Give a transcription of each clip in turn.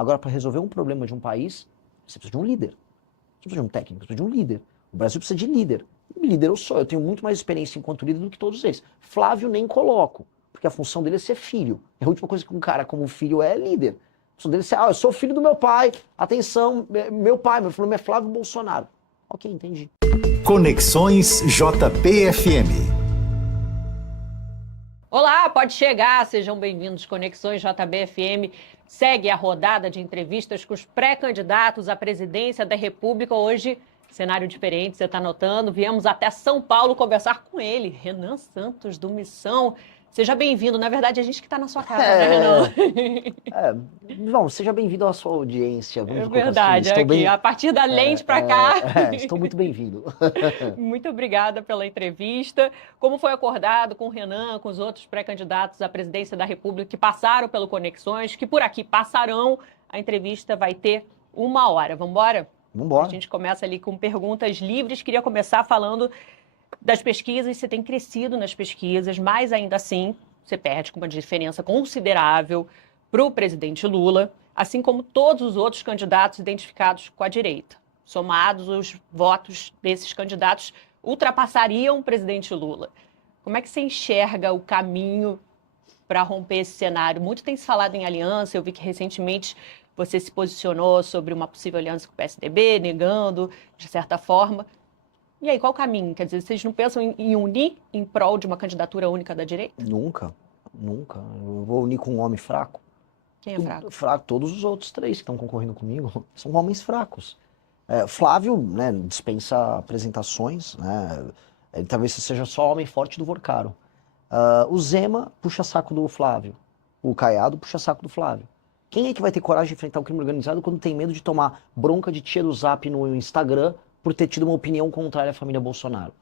Agora, para resolver um problema de um país, você precisa de um líder. Você precisa de um técnico, você precisa de um líder. O Brasil precisa de líder. Líder eu sou, eu tenho muito mais experiência enquanto líder do que todos eles. Flávio nem coloco, porque a função dele é ser filho. A última coisa que um cara como filho é líder. A função dele é ser, eu sou filho do meu pai, atenção, meu pai, meu nome é Flávio Bolsonaro. Ok, entendi. Conexões JBFM. Olá, pode chegar, sejam bem-vindos. Conexões JBFM segue a rodada de entrevistas com os pré-candidatos à presidência da República. Hoje, cenário diferente, você está notando. Viemos até São Paulo conversar com ele, Renan Santos, do Missão. Seja bem-vindo. Na verdade, a gente que está na sua casa, né, Renan? Não, seja bem-vindo à sua audiência. É verdade, aqui, bem... a partir da lente para cá. Estou muito bem-vindo. Muito obrigada pela entrevista. Como foi acordado com o Renan, com os outros pré-candidatos à presidência da República que passaram pelo Conexões, que por aqui passarão, a entrevista vai ter 1 hora. Vamos embora? Vamos embora. A gente começa ali com perguntas livres. Queria começar falando das pesquisas. Você tem crescido nas pesquisas, mas ainda assim você perde com uma diferença considerável para o presidente Lula, assim como todos os outros candidatos identificados com a direita. Somados, os votos desses candidatos ultrapassariam o presidente Lula. Como é que você enxerga o caminho para romper esse cenário? Muito tem se falado em aliança. Eu vi que recentemente você se posicionou sobre uma possível aliança com o PSDB, negando, de certa forma. E aí, qual o caminho? Quer dizer, vocês não pensam em unir em prol de uma candidatura única da direita? Nunca, nunca. Eu vou unir com um homem fraco. Quem é fraco? Fraco. Todos os outros 3 que estão concorrendo comigo são homens fracos. Flávio, né, dispensa apresentações, né? Ele talvez seja só o homem forte do Vorcaro. O Zema puxa saco do Flávio. O Caiado puxa saco do Flávio. Quem é que vai ter coragem de enfrentar o crime organizado quando tem medo de tomar bronca de tia do Zap no Instagram por ter tido uma opinião contrária à família Bolsonaro?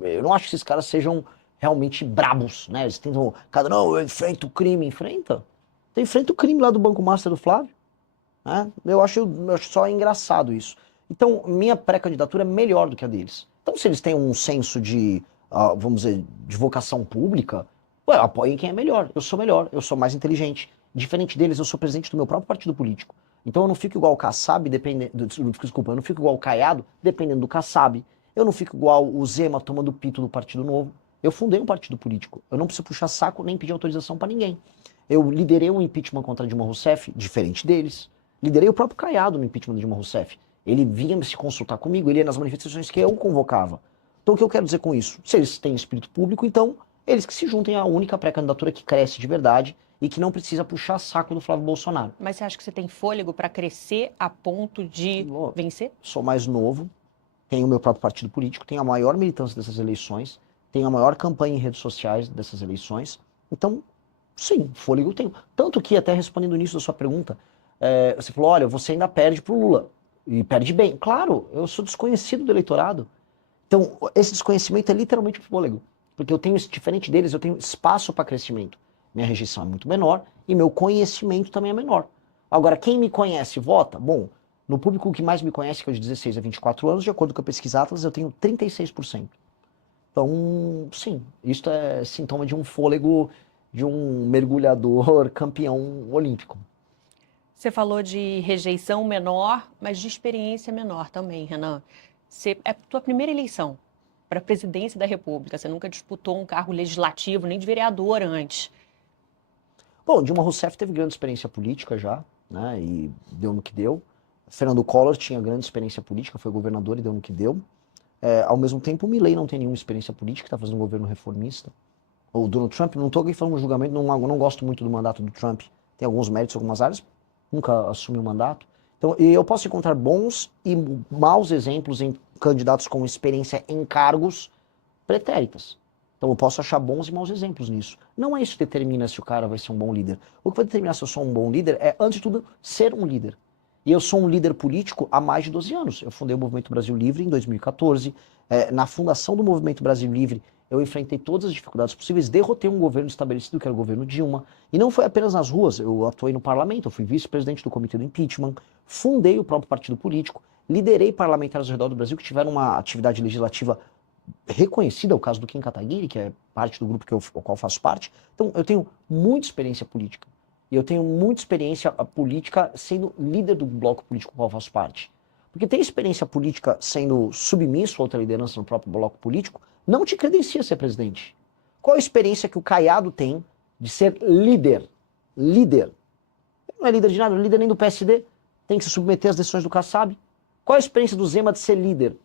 Eu não acho que esses caras sejam realmente brabos, né? Eles tentam, não, eu enfrento o crime. Enfrenta. Então enfrenta o crime lá do Banco Master do Flávio. Né? Eu acho só engraçado isso. Então, minha pré-candidatura é melhor do que a deles. Então, se eles têm um senso de, vamos dizer, de vocação pública, apoiem quem é melhor. Eu sou mais inteligente. Diferente deles, eu sou presidente do meu próprio partido político. Então eu não fico igual o Kassab, eu não fico igual o Caiado, dependendo do Kassab. Eu não fico igual o Zema tomando o pito do Partido Novo. Eu fundei um partido político. Eu não preciso puxar saco nem pedir autorização para ninguém. Eu liderei um impeachment contra Dilma Rousseff, diferente deles. Liderei o próprio Caiado no impeachment de Dilma Rousseff. Ele vinha se consultar comigo, ele ia nas manifestações que eu convocava. Então o que eu quero dizer com isso? Se eles têm espírito público, então eles que se juntem à única pré-candidatura que cresce de verdade e que não precisa puxar saco do Flávio Bolsonaro. Mas você acha que você tem fôlego para crescer a ponto de vencer? Sou mais novo, tenho o meu próprio partido político, tenho a maior militância dessas eleições, tenho a maior campanha em redes sociais dessas eleições. Então, sim, fôlego eu tenho. Tanto que, até respondendo nisso da sua pergunta, você falou, olha, você ainda perde pro Lula. E perde bem. Claro, eu sou desconhecido do eleitorado. Então, esse desconhecimento é literalmente o fôlego. Porque eu tenho, diferente deles, eu tenho espaço para crescimento. Minha rejeição é muito menor e meu conhecimento também é menor. Agora, quem me conhece vota? Bom, no público que mais me conhece, que é de 16 a 24 anos, de acordo com a pesquisa Atlas, eu tenho 36%. Então, sim, isto é sintoma de um fôlego de um mergulhador campeão olímpico. Você falou de rejeição menor, mas de experiência menor também, Renan. É a tua primeira eleição para a presidência da República. Você nunca disputou um cargo legislativo, nem de vereador antes. Bom, Dilma Rousseff teve grande experiência política já, né, e deu no que deu. Fernando Collor tinha grande experiência política, foi governador e deu no que deu. Ao mesmo tempo, o Milei não tem nenhuma experiência política, está fazendo um governo reformista. O Donald Trump, não estou aqui falando um julgamento, não gosto muito do mandato do Trump. Tem alguns méritos em algumas áreas, nunca assumiu o mandato. Então, eu posso encontrar bons e maus exemplos em candidatos com experiência em cargos pretéritas. Então eu posso achar bons e maus exemplos nisso. Não é isso que determina se o cara vai ser um bom líder. O que vai determinar se eu sou um bom líder é, antes de tudo, ser um líder. E eu sou um líder político há mais de 12 anos. Eu fundei o Movimento Brasil Livre em 2014. Na fundação do Movimento Brasil Livre, eu enfrentei todas as dificuldades possíveis, derrotei um governo estabelecido, que era o governo Dilma. E não foi apenas nas ruas, eu atuei no parlamento, eu fui vice-presidente do Comitê do Impeachment, fundei o próprio partido político, liderei parlamentares ao redor do Brasil que tiveram uma atividade legislativa reconhecida, o caso do Kim Kataguiri, que é parte do grupo ao qual faço parte. Então, eu tenho muita experiência política. E eu tenho muita experiência política sendo líder do bloco político do qual eu faço parte. Porque ter experiência política sendo submisso a outra liderança no próprio bloco político não te credencia a ser presidente. Qual a experiência que o Caiado tem de ser líder? Líder. Ele não é líder de nada, não é líder nem do PSD. Tem que se submeter às decisões do Kassab. Qual a experiência do Zema de ser líder?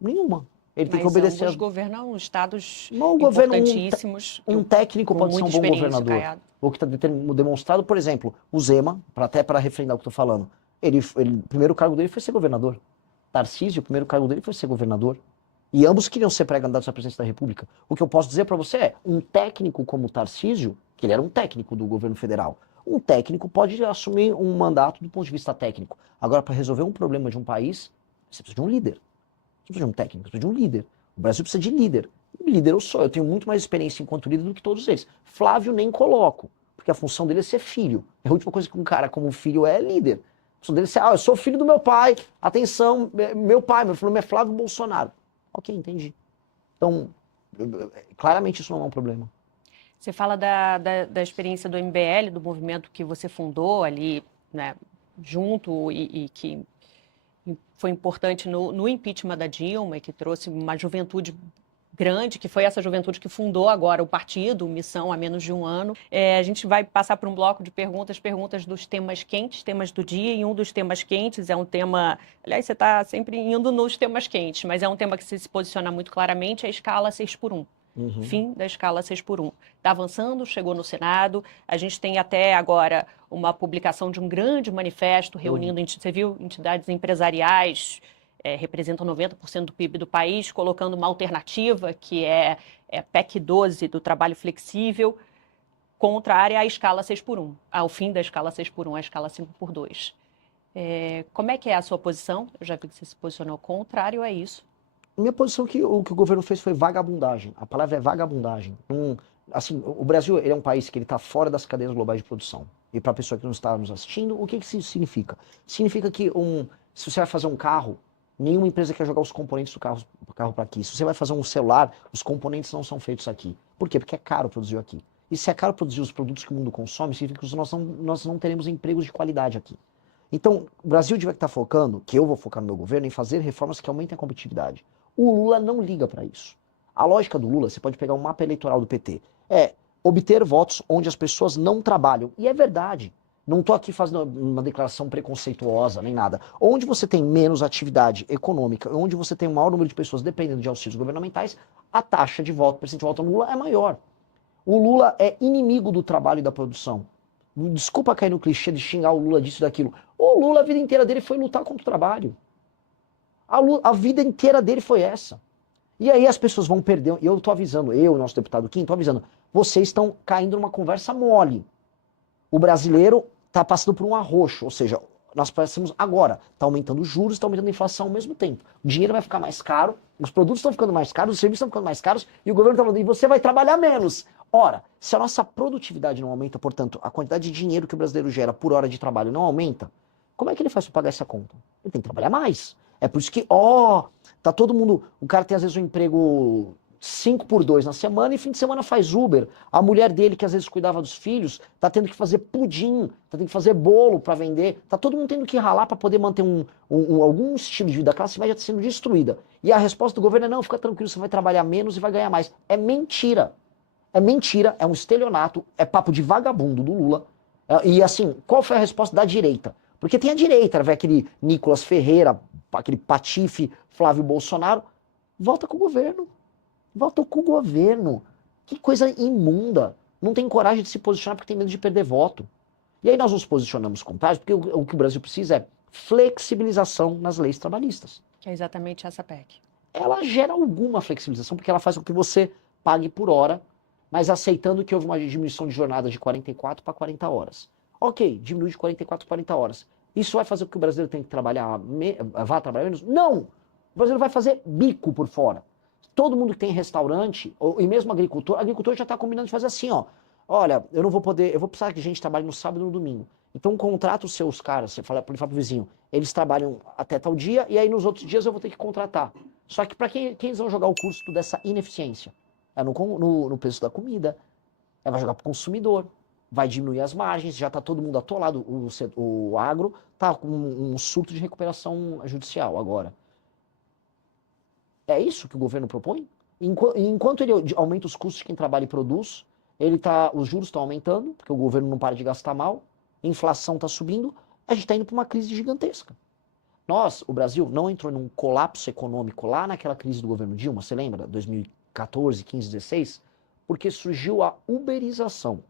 Nenhuma. Ele tem que obedecer. Ambos governam estados Não, governo, importantíssimos. um técnico com pode ser um muita bom experiência, governador. Caiado. O que está demonstrado, por exemplo, o Zema, até para refrendar o que eu estou falando, o primeiro cargo dele foi ser governador. Tarcísio, o primeiro cargo dele foi ser governador. E ambos queriam ser pré-candidatos à presidência da República. O que eu posso dizer para você é, um técnico como o Tarcísio, que ele era um técnico do governo federal, um técnico pode assumir um mandato do ponto de vista técnico. Agora, para resolver um problema de um país, você precisa de um líder. Você precisa de um técnico, você precisa de um líder. O Brasil precisa de líder. Líder eu sou, eu tenho muito mais experiência enquanto líder do que todos eles. Flávio nem coloco, porque a função dele é ser filho. É a última coisa que um cara como filho é líder. A função dele é ser, eu sou filho do meu pai, atenção, meu nome é Flávio Bolsonaro. Ok, entendi. Então, claramente isso não é um problema. Você fala da experiência do MBL, do movimento que você fundou ali, né, junto e que foi importante no impeachment da Dilma, que trouxe uma juventude grande, que foi essa juventude que fundou agora o partido, Missão, há menos de um ano. A gente vai passar por um bloco de perguntas dos temas quentes, temas do dia, e um dos temas quentes é um tema... Aliás, você está sempre indo nos temas quentes, mas é um tema que se posiciona muito claramente, é a escala 6x1. Fim da escala 6x1. Está avançando, chegou no Senado. A gente tem até agora uma publicação de um grande manifesto reunindo, você viu, entidades empresariais, representam 90% do PIB do país, colocando uma alternativa que é PEC 12 do trabalho flexível, contrária à escala 6x1, ao fim da escala 6x1, à escala 5x2. Como é que é a sua posição? Eu já vi que você se posicionou contrário a isso. Minha posição é que o que o governo fez foi vagabundagem. A palavra é vagabundagem. Assim, o Brasil ele é um país que está fora das cadeias globais de produção. E para a pessoa que não está nos assistindo, o que isso significa? Significa que se você vai fazer um carro, nenhuma empresa quer jogar os componentes do carro para aqui. Se você vai fazer um celular, os componentes não são feitos aqui. Por quê? Porque é caro produzir aqui. E se é caro produzir os produtos que o mundo consome, significa que nós não teremos empregos de qualidade aqui. Então, o Brasil devia estar focando, que eu vou focar no meu governo, em fazer reformas que aumentem a competitividade. O Lula não liga para isso. A lógica do Lula, você pode pegar um mapa eleitoral do PT, é obter votos onde as pessoas não trabalham. E é verdade. Não estou aqui fazendo uma declaração preconceituosa nem nada. Onde você tem menos atividade econômica, onde você tem um maior número de pessoas dependendo de auxílios governamentais, a taxa de voto, o percentual de voto no Lula é maior. O Lula é inimigo do trabalho e da produção. Desculpa cair no clichê de xingar o Lula disso e daquilo. O Lula, a vida inteira dele foi lutar contra o trabalho. A vida inteira dele foi essa. E aí as pessoas vão perder, e eu estou avisando, nosso deputado Kim, estou avisando, vocês estão caindo numa conversa mole. O brasileiro está passando por um arroxo, ou seja, nós passamos agora, está aumentando os juros, está aumentando a inflação ao mesmo tempo. O dinheiro vai ficar mais caro, os produtos estão ficando mais caros, os serviços estão ficando mais caros, e o governo está falando, e você vai trabalhar menos. Ora, se a nossa produtividade não aumenta, portanto, a quantidade de dinheiro que o brasileiro gera por hora de trabalho não aumenta, como é que ele faz para pagar essa conta? Ele tem que trabalhar mais. É por isso que, tá todo mundo, o cara tem às vezes um emprego 5x2 na semana e fim de semana faz Uber. A mulher dele, que às vezes cuidava dos filhos, tá tendo que fazer pudim, tá tendo que fazer bolo para vender, tá todo mundo tendo que ralar para poder manter algum estilo de vida. A classe média tá sendo destruída. E a resposta do governo é, não, fica tranquilo, você vai trabalhar menos e vai ganhar mais. É mentira. É mentira, é um estelionato, é papo de vagabundo do Lula. E assim, qual foi a resposta da direita? Porque tem a direita, vai aquele Nicolas Ferreira, aquele patife Flávio Bolsonaro, volta com o governo. Volta com o governo. Que coisa imunda. Não tem coragem de se posicionar porque tem medo de perder voto. E aí nós nos posicionamos contrários, porque o que o Brasil precisa é flexibilização nas leis trabalhistas. Que é exatamente essa PEC. Ela gera alguma flexibilização, porque ela faz com que você pague por hora, mas aceitando que houve uma diminuição de jornada de 44 para 40 horas. Ok, diminui de 44 para 40 horas. Isso vai fazer com que o brasileiro tenha que trabalhar, vá trabalhar menos? Não! O brasileiro vai fazer bico por fora. Todo mundo que tem restaurante, e mesmo agricultor já está combinando de fazer assim, olha, eu não vou poder, eu vou precisar que a gente trabalhe no sábado e no domingo. Então contrata os seus caras, você fala pro vizinho, eles trabalham até tal dia, e aí nos outros dias eu vou ter que contratar. Só que para quem eles vão jogar o custo dessa ineficiência? É no preço da comida, vai jogar para o consumidor. vai diminuir as margens, já está todo mundo atolado, o agro está com um surto de recuperação judicial agora. É isso que o governo propõe? Enquanto ele aumenta os custos de quem trabalha e produz, os juros estão aumentando, porque o governo não para de gastar mal, a inflação está subindo, a gente está indo para uma crise gigantesca. O Brasil, não entrou num colapso econômico lá naquela crise do governo Dilma, você lembra? 2014, 15, 16? Porque surgiu a uberização.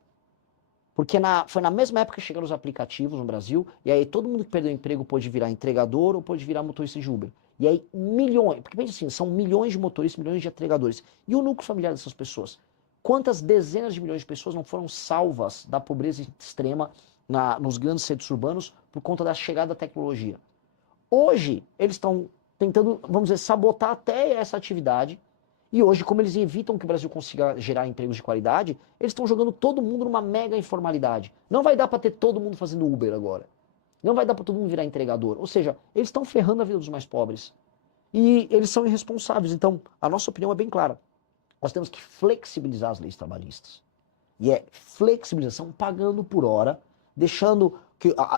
Porque foi na mesma época que chegaram os aplicativos no Brasil, e aí todo mundo que perdeu o emprego pôde virar entregador ou pôde virar motorista de Uber. E aí milhões, porque pensa assim, são milhões de motoristas, milhões de entregadores. E o núcleo familiar dessas pessoas? Quantas dezenas de milhões de pessoas não foram salvas da pobreza extrema nos grandes centros urbanos por conta da chegada da tecnologia? Hoje, eles estão tentando, vamos dizer, sabotar até essa atividade. E hoje, como eles evitam que o Brasil consiga gerar empregos de qualidade, eles estão jogando todo mundo numa mega informalidade. Não vai dar para ter todo mundo fazendo Uber agora. Não vai dar para todo mundo virar entregador. Ou seja, eles estão ferrando a vida dos mais pobres. E eles são irresponsáveis. Então, a nossa opinião é bem clara. Nós temos que flexibilizar as leis trabalhistas. E é flexibilização pagando por hora,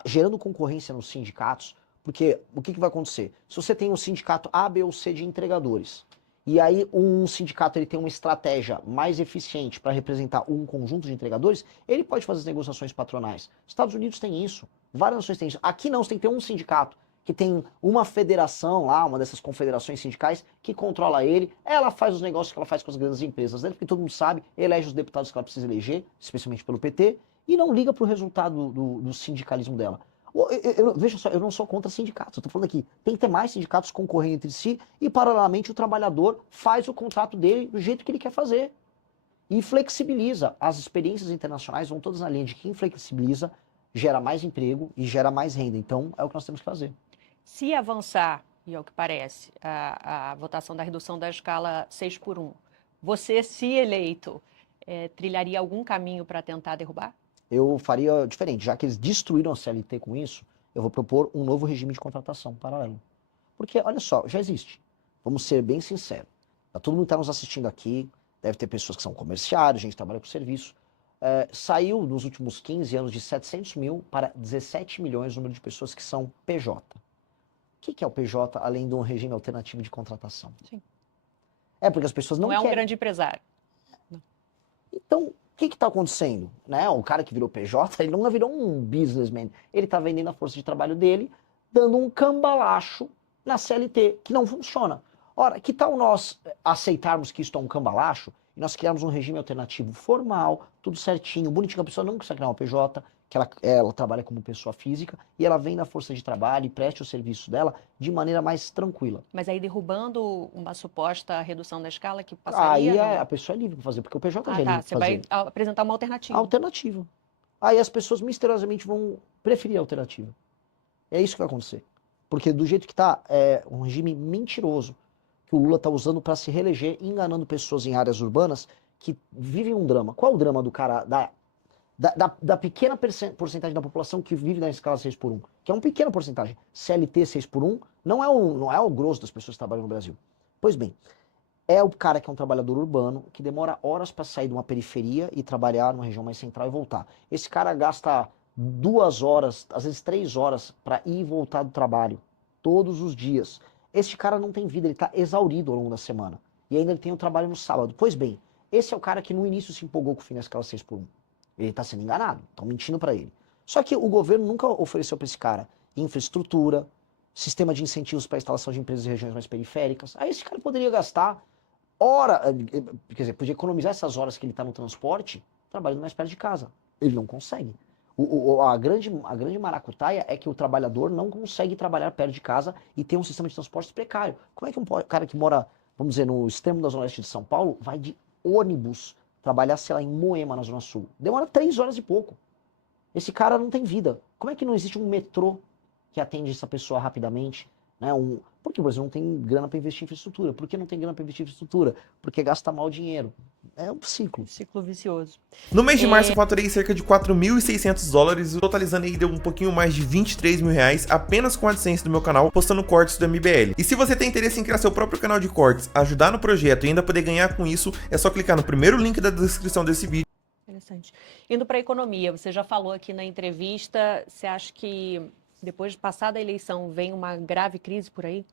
gerando concorrência nos sindicatos. Porque o que vai acontecer? Se você tem um sindicato A, B ou C de entregadores, e aí um sindicato ele tem uma estratégia mais eficiente para representar um conjunto de entregadores, ele pode fazer as negociações patronais. Os Estados Unidos tem isso, várias nações têm isso. Aqui não, você tem que ter um sindicato que tem uma federação lá, uma dessas confederações sindicais, que controla ele, ela faz os negócios que ela faz com as grandes empresas dela, porque todo mundo sabe, elege os deputados que ela precisa eleger, especialmente pelo PT, e não liga para o resultado do sindicalismo dela. Veja só, eu não sou contra sindicatos, eu estou falando aqui, tem que ter mais sindicatos concorrendo entre si e, paralelamente, o trabalhador faz o contrato dele do jeito que ele quer fazer. E flexibiliza. As experiências internacionais vão todas na linha de quem flexibiliza, gera mais emprego e gera mais renda. Então, é o que nós temos que fazer. Se avançar, e é o que parece, a votação da redução da escala 6x1, você, se eleito, trilharia algum caminho para tentar derrubar? Eu faria diferente. Já que eles destruíram a CLT com isso, eu vou propor um novo regime de contratação paralelo. Porque, olha só, já existe. Vamos ser bem sinceros. Todo mundo está nos assistindo aqui, deve ter pessoas que são comerciários, gente que trabalha com serviço. Saiu nos últimos 15 anos de 700 mil para 17 milhões o número de pessoas que são PJ. O que é o PJ, além de um regime alternativo de contratação? Sim. Porque as pessoas não é um querem. grande empresário. Então, o que está acontecendo? O cara que virou PJ, ele não virou um businessman. Ele está vendendo a força de trabalho dele, dando um cambalacho na CLT, que não funciona. Ora, que tal nós aceitarmos que isso é um cambalacho e nós criarmos um regime alternativo formal, tudo certinho, bonitinho, a pessoa não precisa criar uma PJ, que ela trabalha como pessoa física e ela vem na força de trabalho e preste o serviço dela de maneira mais tranquila. Mas aí derrubando uma suposta redução da escala que passaria... Aí a pessoa é livre para fazer, porque o PJ já é livre para fazer. Você vai apresentar uma alternativa. Alternativa. Aí as pessoas misteriosamente vão preferir a alternativa. É isso que vai acontecer. Porque do jeito que está, é um regime mentiroso que o Lula está usando para se reeleger, enganando pessoas em áreas urbanas que vivem um drama. Qual é o drama do cara da pequena porcentagem da população que vive na escala 6x1, que é uma pequena porcentagem. CLT 6x1 não é o grosso das pessoas que trabalham no Brasil. Pois bem, é o cara que é um trabalhador urbano, que demora horas para sair de uma periferia e trabalhar numa região mais central e voltar. Esse cara gasta 2 horas, às vezes 3 horas, para ir e voltar do trabalho, todos os dias. Este cara não tem vida, ele está exaurido ao longo da semana. E ainda ele tem o trabalho no sábado. Pois bem, esse é o cara que no início se empolgou com o fim da escala 6x1. Ele está sendo enganado, estão mentindo para ele. Só que o governo nunca ofereceu para esse cara infraestrutura, sistema de incentivos para instalação de empresas em regiões mais periféricas. Aí esse cara poderia gastar quer dizer, podia economizar essas horas que ele está no transporte, trabalhando mais perto de casa. Ele não consegue. A grande maracutaia é que o trabalhador não consegue trabalhar perto de casa e ter um sistema de transporte precário. Como é que um cara que mora, vamos dizer, no extremo da Zona Oeste de São Paulo, vai de ônibus trabalhar, sei lá, em Moema, na Zona Sul? Demora 3 horas e pouco. Esse cara não tem vida. Como é que não existe um metrô que atende essa pessoa rapidamente? Porque o Brasil não tem grana para investir em infraestrutura. Por que não tem grana para investir em infraestrutura? Porque gasta mal dinheiro. É um ciclo. Ciclo vicioso. No mês de março eu faturei cerca de $4.600, totalizando aí deu um pouquinho mais de R$23 mil apenas com a AdSense do meu canal, postando cortes do MBL. E se você tem interesse em criar seu próprio canal de cortes, ajudar no projeto e ainda poder ganhar com isso, é só clicar no primeiro link da descrição desse vídeo. Interessante. Indo para a economia, você já falou aqui na entrevista, você acha que depois de passada a eleição vem uma grave crise por aí?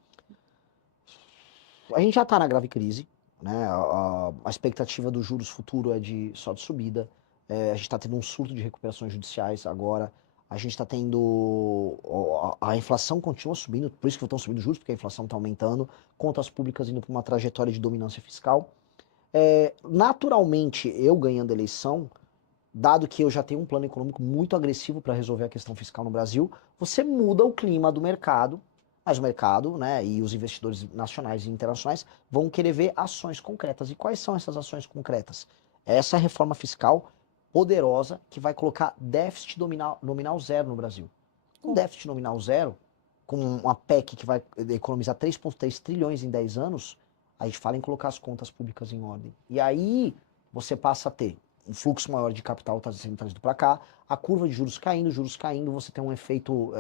A gente já está na grave crise, né? A expectativa dos juros futuro é só de subida. A gente está tendo um surto de recuperações judiciais agora. A gente está tendo. A inflação continua subindo, por isso que estão subindo os juros, porque a inflação está aumentando. Contas públicas indo para uma trajetória de dominância fiscal. Naturalmente, eu ganhando a eleição, dado que eu já tenho um plano econômico muito agressivo para resolver a questão fiscal no Brasil, você muda o clima do mercado, mas o mercado, né, e os investidores nacionais e internacionais vão querer ver ações concretas. E quais são essas ações concretas? Essa reforma fiscal poderosa que vai colocar déficit nominal zero no Brasil. Um déficit nominal zero, com uma PEC que vai economizar 3,3 trilhões em 10 anos, a gente fala em colocar as contas públicas em ordem. E aí você passa a ter um fluxo maior de capital sendo trazido para cá, a curva de juros caindo, você tem um efeito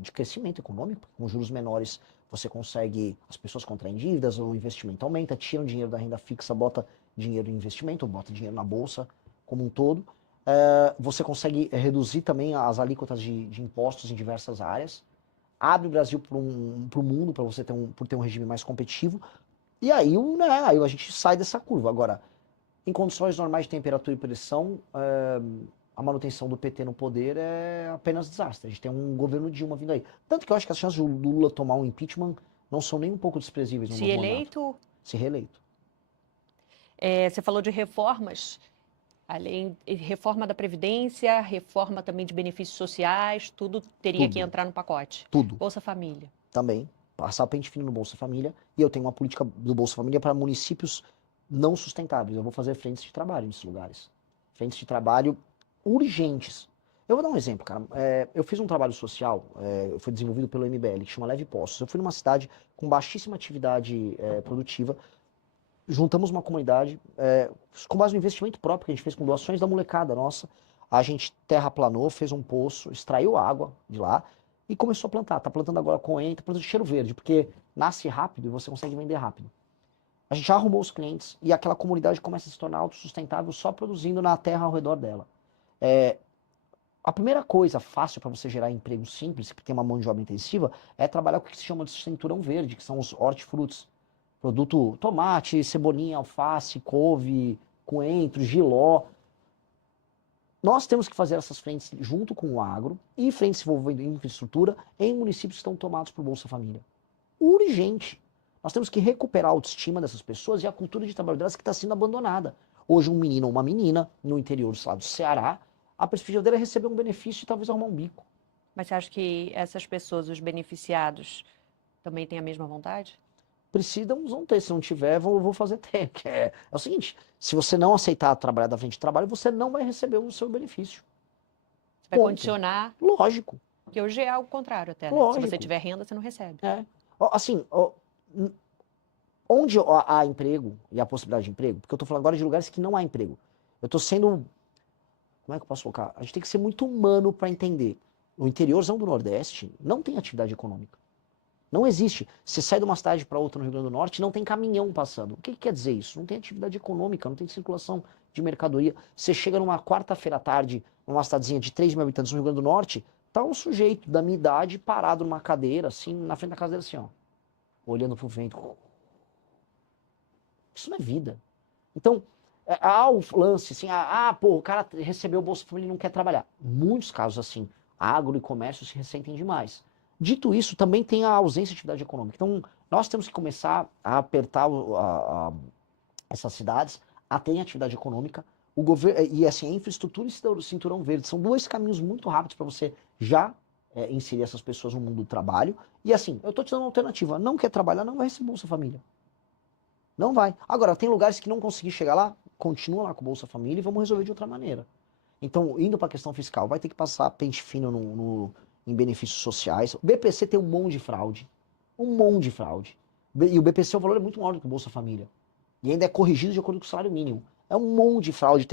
de crescimento econômico, com juros menores você consegue, as pessoas contraem dívidas, o investimento aumenta, tiram dinheiro da renda fixa, bota dinheiro em investimento, bota dinheiro na bolsa como um todo. Você consegue reduzir também as alíquotas de impostos em diversas áreas, abre o Brasil para o mundo, para você ter um regime mais competitivo, e aí, aí a gente sai dessa curva. Agora, em condições normais de temperatura e pressão, a manutenção do PT no poder é apenas desastre. A gente tem um governo Dilma vindo aí. Tanto que eu acho que as chances do Lula tomar um impeachment não são nem um pouco desprezíveis no Se novo eleito? mandato. Se reeleito. Você falou de reformas, além reforma da Previdência, reforma também de benefícios sociais, tudo teria Tudo. que entrar no pacote. Tudo. Bolsa Família. Também. Passar pente fino no Bolsa Família. E eu tenho uma política do Bolsa Família para municípios não sustentáveis. Eu vou fazer frentes de trabalho nesses lugares. Frentes de trabalho urgentes. Eu vou dar um exemplo, cara. Eu fiz um trabalho social, foi desenvolvido pelo MBL, que chama Leve Postos. Eu fui numa cidade com baixíssima atividade produtiva, juntamos uma comunidade, com base no investimento próprio que a gente fez com doações da molecada nossa. A gente terraplanou, fez um poço, extraiu água de lá e começou a plantar. Tá plantando agora coentro, tá plantando cheiro verde, porque nasce rápido e você consegue vender rápido. A gente já arrumou os clientes e aquela comunidade começa a se tornar autossustentável só produzindo na terra ao redor dela. A primeira coisa fácil para você gerar emprego simples, que tem uma mão de obra intensiva, é trabalhar com o que se chama de cinturão verde, que são os hortifrutis. Produto tomate, cebolinha, alface, couve, coentro, jiló. Nós temos que fazer essas frentes junto com o agro e frentes envolvendo infraestrutura em municípios que estão tomados por Bolsa Família. Urgente. Nós temos que recuperar a autoestima dessas pessoas e a cultura de trabalho delas que está sendo abandonada. Hoje, um menino ou uma menina, no interior do Ceará, a perspectiva dele é receber um benefício e talvez arrumar um bico. Mas você acha que essas pessoas, os beneficiados, também têm a mesma vontade? Precisam, vão ter. Se não tiver, vou fazer ter. É o seguinte, se você não aceitar trabalhar da frente de trabalho, você não vai receber o seu benefício. Você vai Ponto. condicionar, Lógico. porque hoje é algo contrário até, né? Lógico. Se você tiver renda, você não recebe. Assim, onde há emprego e a possibilidade de emprego, porque eu tô falando agora de lugares que não há emprego. Eu tô sendo, como é que eu posso colocar? A gente tem que ser muito humano para entender. O interiorzão do Nordeste não tem atividade econômica. Não existe. Você sai de uma cidade para outra no Rio Grande do Norte, não tem caminhão passando. O que quer dizer isso? Não tem atividade econômica, não tem circulação de mercadoria. Você chega numa quarta-feira à tarde, numa cidadezinha de 3 mil habitantes no Rio Grande do Norte, tá um sujeito da minha idade parado numa cadeira, assim, na frente da casa dele, assim, ó, olhando pro vento. Isso não é vida. Então, há o lance, assim, o cara recebeu o Bolsa Família e não quer trabalhar. Muitos casos, assim, agro e comércio se ressentem demais. Dito isso, também tem a ausência de atividade econômica. Então, nós temos que começar a apertar essas cidades a terem atividade econômica. O governo, e assim, a infraestrutura e o cinturão verde são dois caminhos muito rápidos para você já inserir essas pessoas no mundo do trabalho. E assim, eu estou te dando uma alternativa. Não quer trabalhar, não vai receber Bolsa Família. Não vai. Agora, tem lugares que não conseguir chegar lá, continua lá com Bolsa Família e vamos resolver de outra maneira. Então, indo para a questão fiscal, vai ter que passar pente fino em benefícios sociais. O BPC tem um monte de fraude. Um monte de fraude. E o BPC, o valor é muito maior do que o Bolsa Família. E ainda é corrigido de acordo com o salário mínimo. É um monte de fraude.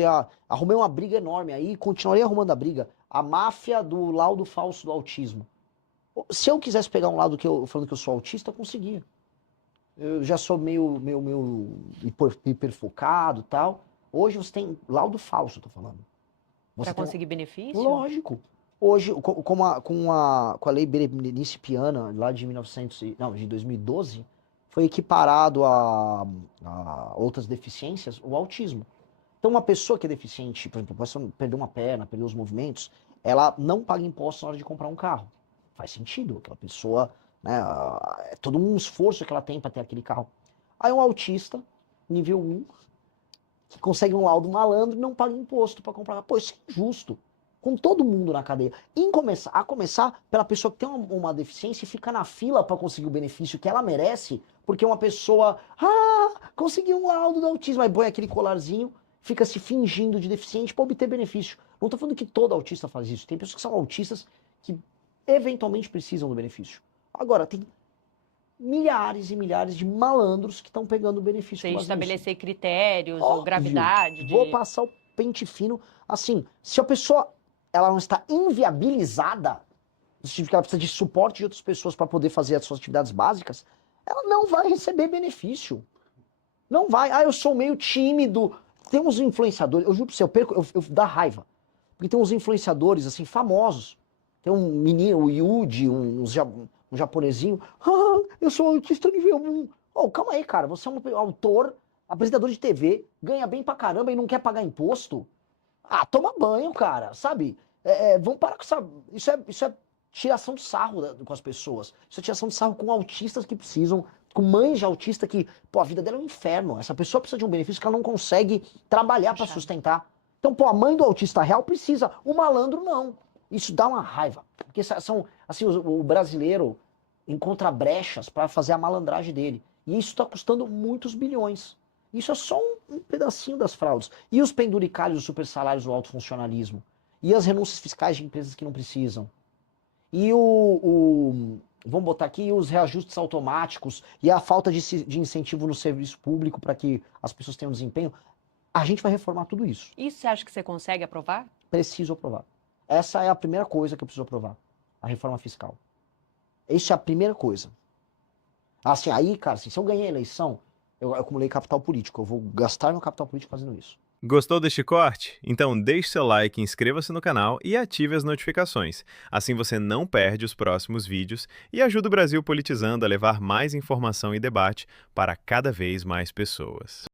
Arrumei uma briga enorme aí, continuarei arrumando a briga. A máfia do laudo falso do autismo. Se eu quisesse pegar um lado falando que eu sou autista, eu conseguia. Eu já sou meio hiperfocado e tal. Hoje você tem laudo falso, eu tô falando. Para conseguir benefício? Lógico. Hoje, com a lei Berenice-Piana, lá de 2012, foi equiparado a outras deficiências o autismo. Então, uma pessoa que é deficiente, por exemplo, pode perder uma perna, perder os movimentos, ela não paga imposto na hora de comprar um carro. Faz sentido, aquela pessoa, né, é todo um esforço que ela tem para ter aquele carro. Aí um autista, nível 1, que consegue um laudo malandro e não paga imposto para comprar. Pô, isso é injusto. Com todo mundo na cadeia. A começar pela pessoa que tem uma deficiência e fica na fila para conseguir o benefício que ela merece, porque uma pessoa, conseguiu um laudo do autismo, aí põe aquele colarzinho, fica se fingindo de deficiente para obter benefício. Não tô falando que todo autista faz isso. Tem pessoas que são autistas que eventualmente precisam do benefício. Agora, tem milhares e milhares de malandros que estão pegando o benefício. Você estabelecer critérios ou gravidade. Vou passar o pente fino. Assim, se a pessoa ela não está inviabilizada, no sentido que ela precisa de suporte de outras pessoas para poder fazer as suas atividades básicas, ela não vai receber benefício. Não vai. Eu sou meio tímido. Tem uns influenciadores, eu juro pra você, eu dá raiva. Porque tem uns influenciadores, assim, famosos. Tem um menino, o Yuji, um japonesinho. Eu sou autista nível 1. Calma aí, cara. Você é um autor, apresentador de TV, ganha bem pra caramba e não quer pagar imposto? Toma banho, cara, sabe? Vamos parar com essa... Isso é tiração de sarro com as pessoas. Isso é tiração de sarro com autistas que precisam, com mães de autista que, a vida dela é um inferno. Essa pessoa precisa de um benefício que ela não consegue trabalhar para sustentar. Então, a mãe do autista real precisa, o malandro não. Isso dá uma raiva. Porque são, assim, o brasileiro encontra brechas para fazer a malandragem dele. E isso está custando muitos bilhões. Isso é só um pedacinho das fraudes. E os penduricalhos, os supersalários, o alto funcionalismo. E as renúncias fiscais de empresas que não precisam. E vamos botar aqui os reajustes automáticos e a falta de incentivo no serviço público para que as pessoas tenham desempenho. A gente vai reformar tudo isso. Isso você acha que você consegue aprovar? Preciso aprovar. Essa é a primeira coisa que eu preciso aprovar. A reforma fiscal. Isso é a primeira coisa. Assim, aí, cara, se eu ganhei a eleição, eu acumulei capital político. Eu vou gastar meu capital político fazendo isso. Gostou deste corte? Então deixe seu like, inscreva-se no canal e ative as notificações. Assim você não perde os próximos vídeos e ajuda o Brasil Politizando a levar mais informação e debate para cada vez mais pessoas.